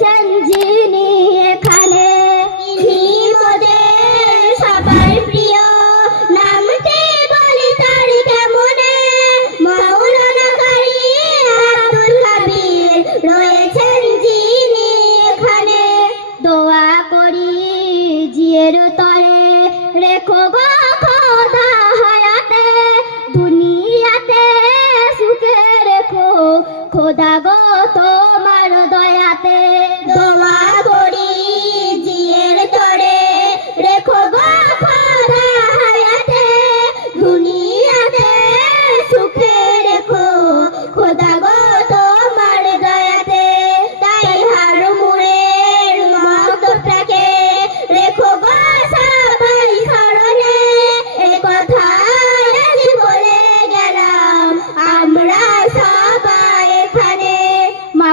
Chân.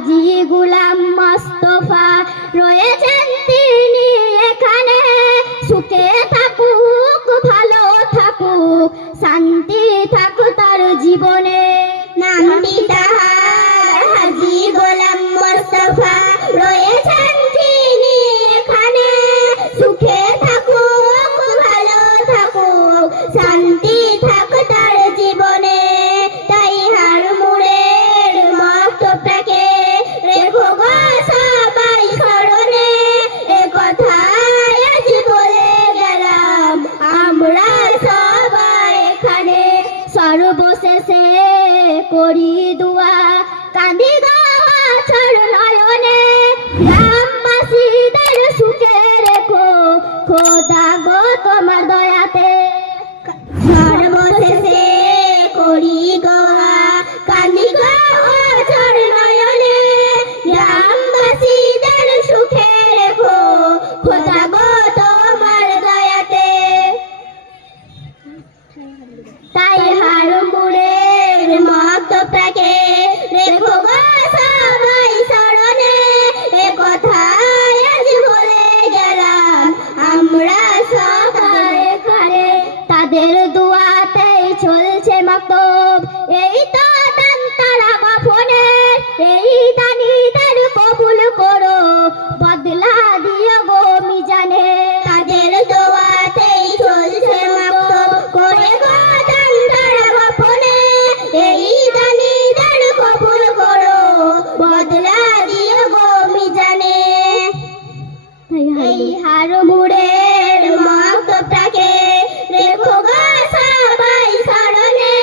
হাজি গুলাম মস্তফা রয়েছেন এই দানিদার কবুল করো বদলা দিও গো মিজানে। তাদের দোয়াতেই চলছে মাকতব করে গো দান তারা গোপনে কবুল করো বদলা দিও গো মিজানে। এই হার মুড়ে। মাকতবটাকে রেখো গো সবাই স্মরণে।